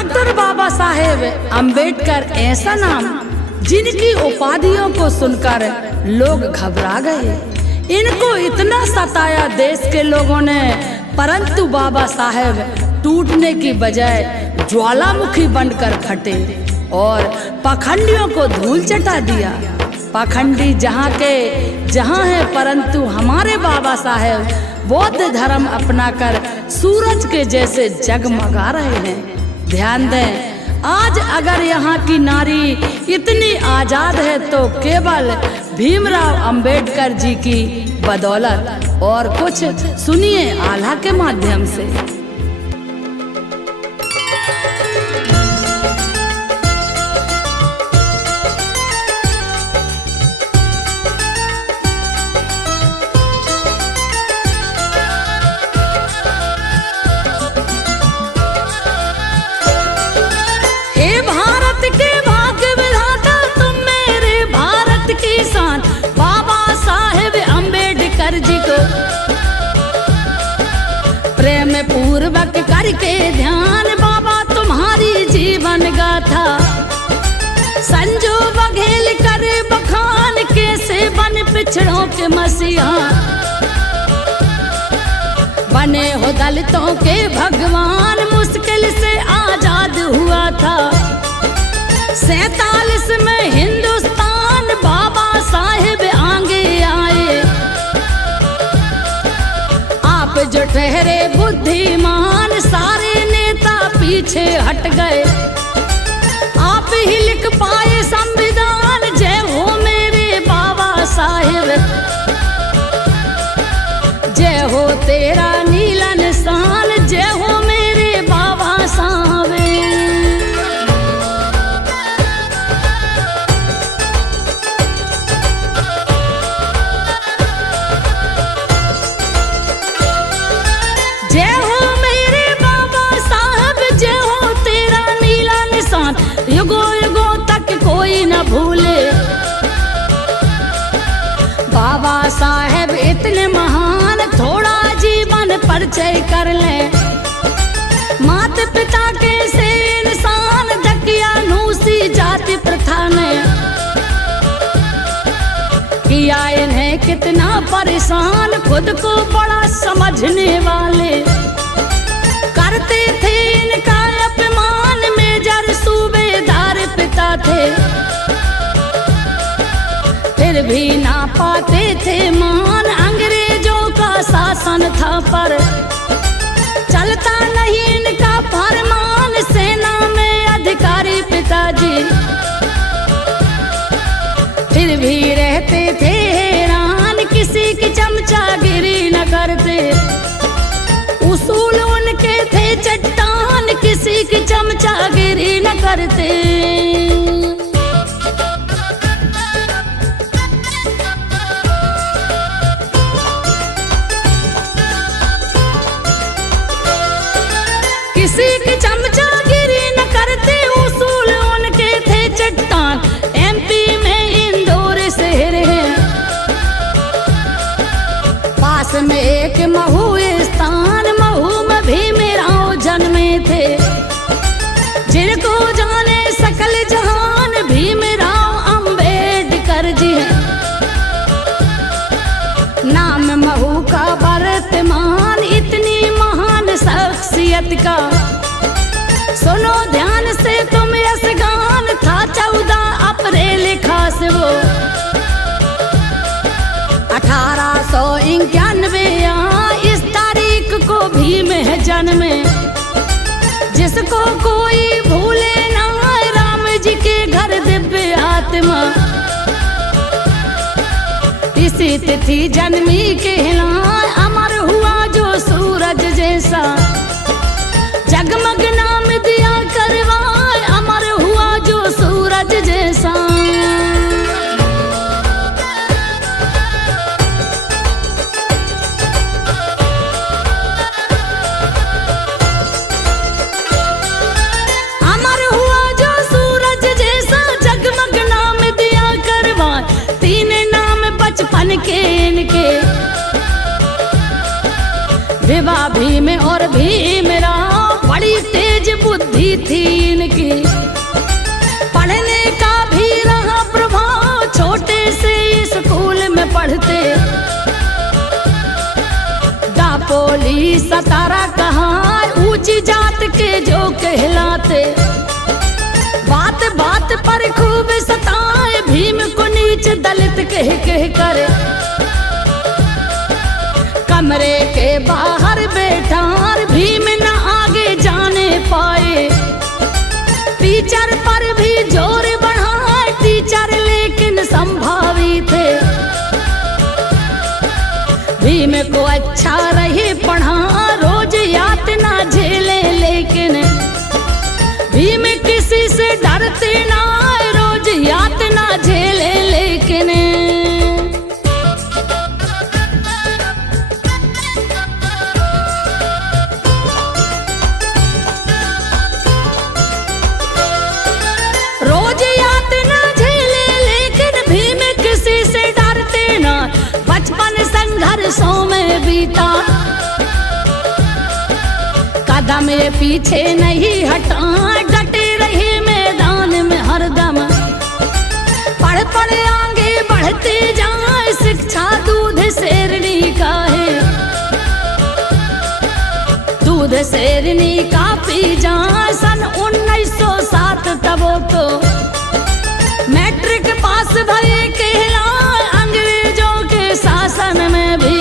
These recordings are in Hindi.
डॉक्टर बाबा साहेब अंबेडकर ऐसा नाम जिनकी उपाधियों को सुनकर लोग घबरा गए। इनको इतना सताया देश के लोगों ने, परंतु बाबा साहेब टूटने की बजाय ज्वालामुखी बनकर फटे और पाखंडियों को धूल चटा दिया। पाखंडी जहाँ के जहाँ है, परंतु हमारे बाबा साहेब बौद्ध धर्म अपनाकर सूरज के जैसे जगमगा रहे हैं। ध्यान दें, आज अगर यहाँ की नारी इतनी आजाद है तो केवल भीमराव अंबेडकर जी की बदौलत। और कुछ सुनिए आल्हा के माध्यम से। प्रेम पूर्वक करके ध्यान बाबा तुम्हारी जीवन गाथा, संजो बघेल कर बखान कैसे बन पिछड़ों के मसीहा, बने हो दलितों के भगवान, मुश्किल से आजाद हुआ था 47 में हिंदुस्तान, बाबा साहेब आगे आए। आप जो ठहरे बुद्धिमान, सारे नेता पीछे हट गए। आप ही लिख पाए संविधान, जय हो मेरे बाबा साहेब, जय हो तेरा नीला निशान, जय हो मेरे बाबा साहेब। जय हो मेरे बाबा साहब, जय हो तेरा नीला निशान, युगों युगों तक कोई न भूले। बाबा साहेब इतने महान, थोड़ा जीवन परिचय कर ले। माता पिता के से इंसान, दकियानूसी जाति प्रथा ने किया इन्हें कितना परेशान। खुद को बड़ा समझने वाले करते थे इनका अपमान, मेजर सूबेदार पिता थे, फिर भी ना पाते थे मान। अंग्रेजों का शासन था पर चलता नहीं इनका फरमान, सेना में अधिकारी पिताजी फिर भी रहते थे हैरान, किसी की चमचागिरी न करते, उसूल उनके थे चट्टान, किसी की चमचागिरी न करते। किसी की चमचागिरी न करते, उसूल उनके थे चट्टान। एमपी में इंदौर शहर है, पास में एक महू स्थान, महू में भीमराव जन्मे थे, जिनको जाने सकल जहान, भीमराव अंबेडकर जी है। नाम महू का वर्तमान, इतनी महान शख्सियत का सुनो ध्यान से तुम यस गान था। 14 अप्रैल खास वो 1891 इस तारीख को भीम है जन्मे, जिसको कोई भूले ना, राम जी के घर दिव्य आत्मा। इसी तिथि जन्मी कहलाए, अमर हुआ जो सूरज जैसा, जगमग नाम दिया करवाए, अमर हुआ जो सूरज जैसा। अमर हुआ जो सूरज जैसा, जगमग नाम दिया करवाए, 3 नाम बचपन के इनके, विवाह भीम और भीमराव, बड़ी तेज बुद्धि थी कोई सतारा कहाँ ऊंची जात के जो कहलाते, बात बात पर खूब सताए भीम को नीच दलित कह कर। कमरे के बाहर बैठा भीम न आगे जाने पाए, टीचर पर भी जोर बढ़ाए टीचर लेकिन संभावी थे। भीम को अच्छा रहे पढ़ा रोज यातना झेले, लेकिन भीम किसी से डरते ना रोज यातना झेले, लेकिन रोज यातना झेले लेकिन भीम किसी से डरते ना। बचपन संघर्षों में बीता कदम पीछे नहीं हटा, डटे रहे मैदान में हरदम। पढ़ पढ़ आगे बढ़ते जाए शिक्षा दूध शेरनी का है, दूध शेरनी का पी जाए। सन 1907 तब तो मैट्रिक पास भरे कहला, अंग्रेजों के शासन में भी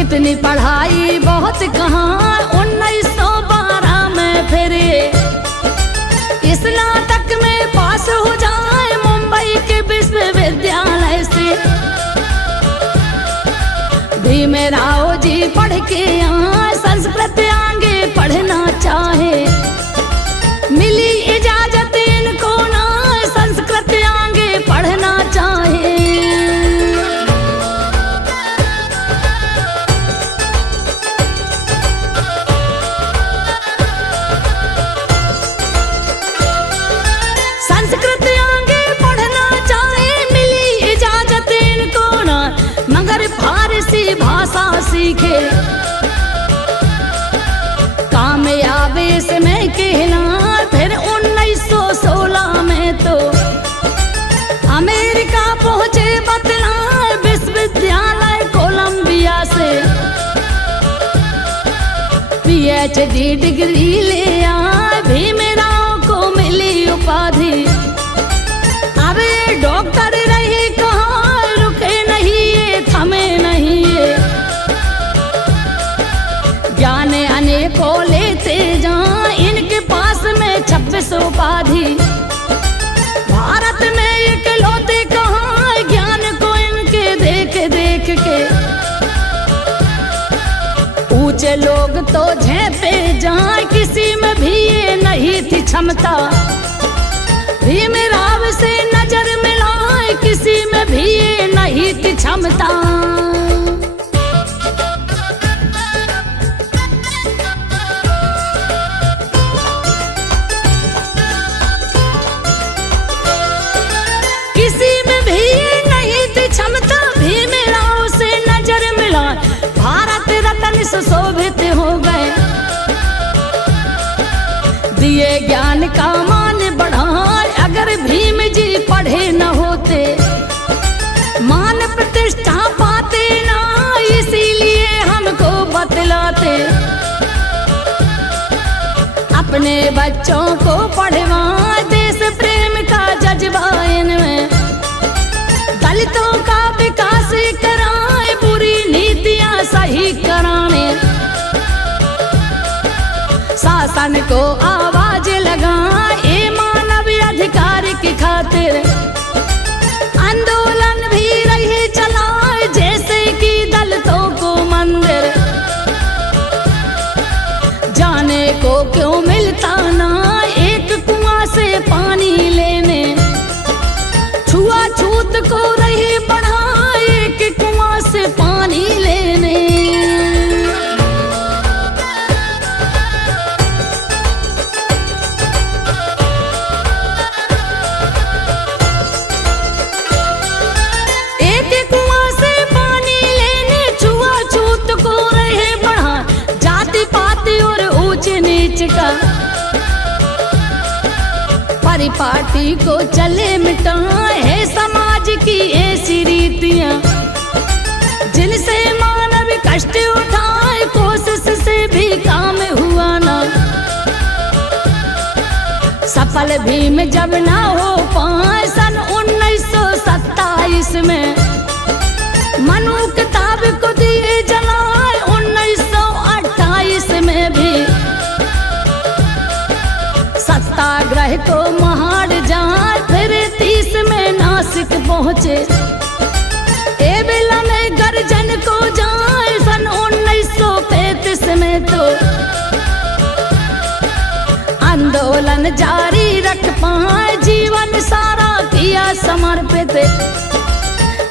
इतनी पढ़ाई बहुत कहाँ। 1912 में फिर स्नातक में पास हो जाए मुंबई के विश्वविद्यालय से। भीमराव जी पढ़ के यहाँ संस्कृत आगे पढ़ना चाहे, मिली इजाजत इनको ना संस्कृत आगे पढ़ना चाहे। संस्कृत आगे पढ़ना चाहे, मिली इजाजत इनको ना, मगर फारसी भाषा सीखे कामयाब इसमें कहना। फिर 1916 में तो अमेरिका पहुंचे बतला विश्वविद्यालय कोलंबिया से। PhD डिग्री ले आए भीमराव को मिली उपाधि। अब डॉक्टर रहे कहाँ रुके नहीं ये थमे नहीं ये, ज्ञान अनेकों लेते जाएं इनके पास में 26 उपाधि। भारत में इकलौते कहाँ ज्ञान को इनके देख देख के, ऊंचे लोग तो झेपे जाए किसी में भी ये नहीं थी क्षमता। भीमराव से नजर मिलाए किसी में भी ये नहीं थी क्षमता। किसी में भी ये नहीं थी क्षमता, भीमराव से नजर मिला भारत रत्न सुशोभित हो गए। दिए ज्ञान का मान बढ़ाए, अगर भीम जी पढ़े न होते मान प्रतिष्ठा पाते ना, इसीलिए हमको बतलाते। अपने बच्चों को पढ़वाए, देश प्रेम का जज्बा इनमें, दलितों का विकास कराए, बुरी नीतियां सही कराने। शासन को आवाज लगाए मानव अधिकार की खातिर, आंदोलन भी रहे चलाए जैसे कि दलितों को मंदिर। जाने को क्यों मिलता ना एक कुआं से पानी लेने, छुआछूत को रहे बढ़ाए एक कुआं से पानी लेने। परिपाटी को चले मिटाए है समाज की ऐसी रीतियां, जिनसे मानव कष्ट उठाए कोशिश से भी काम हुआ ना, सफल भीम जब ना हो पाए सन 1927 में, मनु किताब को दिए जलाए 1928 में भी, सत्याग्रह को महाड़ जाए फिर 30 में नासिक पहुँचे, ए बेला में गर्जन को जाए सन 1935 में, तो आंदोलन जारी रख पाए जीवन सारा किया समर्पित,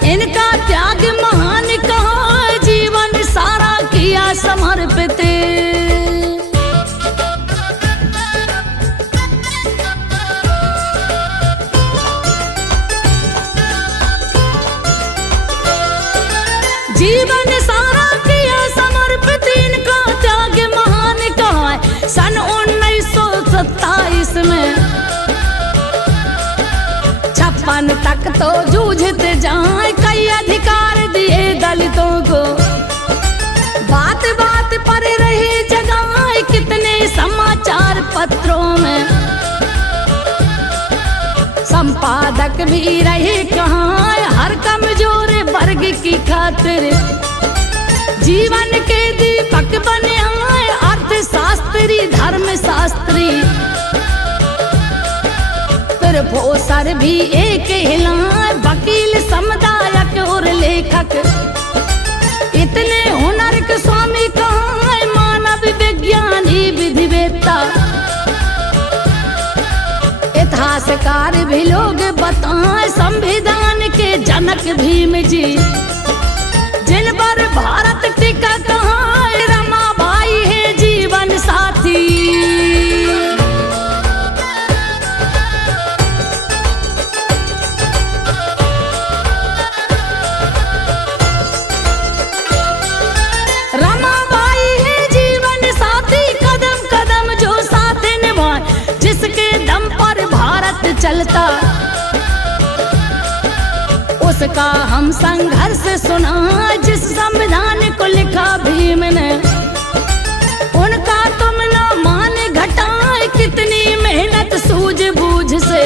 इनका त्याग महान कहा जीवन सारा किया समर्पित। जीवन सारा किया समर्पित, इनका त्याग महान कहा है सन 1927 में, 56 तक तो जूझते जाए कई अधिकार दिए दलितों को, बात बात पर रहे जगाए कितने समाचार पत्रों में, संपादक भी रहे कहाँ हर कमजोर वर्ग की खातिर, जीवन के दीपक बने आए अर्थशास्त्री धर्मशास्त्री, प्रोफेसर भी एक हिलाए वकील समुदायक और लेखक, इतने हुनर के स्वामी कहाँ मानव विज्ञानी विधिवेत्ता, इतिहासकार भी लोग बताएं संविधान के जनक भीम जी, जिन पर भारत टिका कहाँ रमाबाई है जीवन साथी। रमाबाई है जीवन साथी, कदम कदम जो साथ निभाए जिसके दम पर भारत चलता, उसका हम संघर्ष सुना जिस संविधान को लिखा भीम ने, उनका तुम ना मान घटाए कितनी मेहनत सूझबूझ से,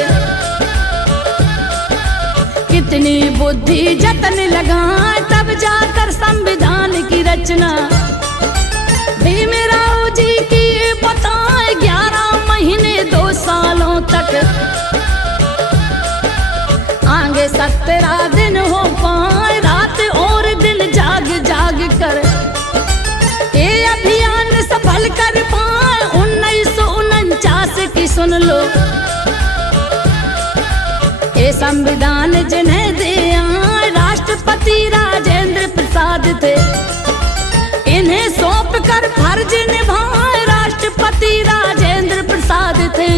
कितनी बुद्धि जतन लगाए तब जाकर संविधान की रचना, भीमराव जी की बताए 11 महीने 2 सालों तक, आगे 17 दिन हो पाए रात और दिन जाग जाग कर, ये अभियान सफल कर पाए 1949 की सुन लो, ये संविधान जिन्हें दिया राष्ट्रपति राजेंद्र प्रसाद थे, इन्हें सौंप कर फर्ज निभाए राष्ट्रपति राजेंद्र प्रसाद थे।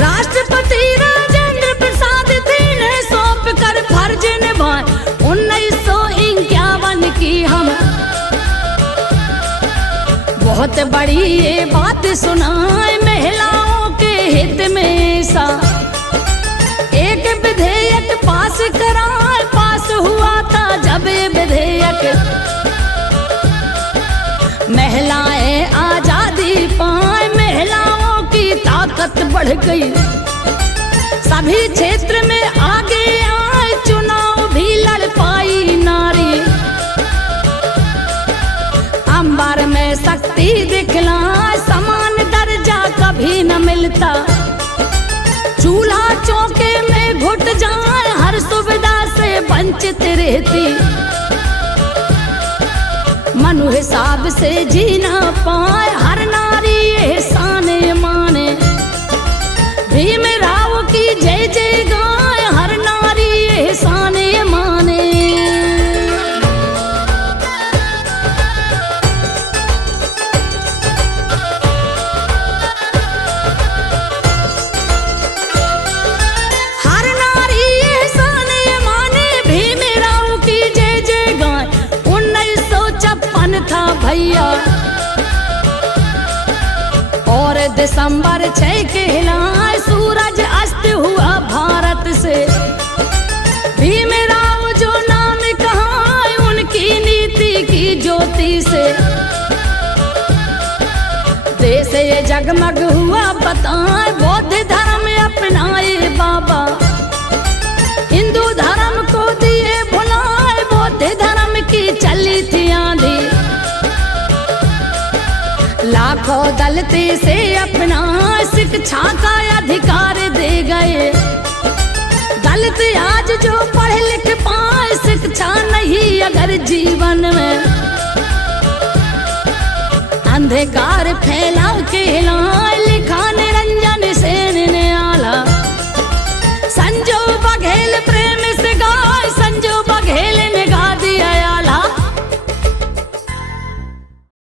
राष्ट्रपति राजेंद्र प्रसाद थे, इन्हें सौंप कर फर्ज निभाए 1951 की हम, बहुत बड़ी ये बात सुनाए महिलाओं के हित में सा, एक विधेयक पास कराए, पास हुआ था जब ये विधेयक, महिलाएं आजादी पाए, महिलाओं की ताकत बढ़ गई, सभी क्षेत्र में आगे आए, चुनाव भी लड़ पाई नारी, अंबर में शक्ति दिखलाए, समान दर्जा कभी न मिलता, चूल्हा चौके में घुट जाए, हर सुविधा से वंचित रहती, मनु हिसाब से जी ना पाए, हर नारी एहसान माने, भीमराव की जय जय गाए, हर नारी एहसान माने। हर नारी एहसान माने, भीमराव की जय जय गाए, 1956 था भैया, और दिसंबर 6 के हिलाए सूरज अस्त हुआ भारत से। भीमराव जो नाम कहाए उनकी नीति की ज्योति से। देश ये जगमग हुआ बताए बौद्ध धर्म अपनाए बाबा। हिंदू धर्म को दिए भुलाए बौद्ध धर्म की चली थी आंधी। लाखों दलित से अपना शिक्षा का अधिकार दे गए। दलित आज जो पढ़ लिख पाए शिक्षा नहीं अगर जीवन में। अंधकार फैला के लाए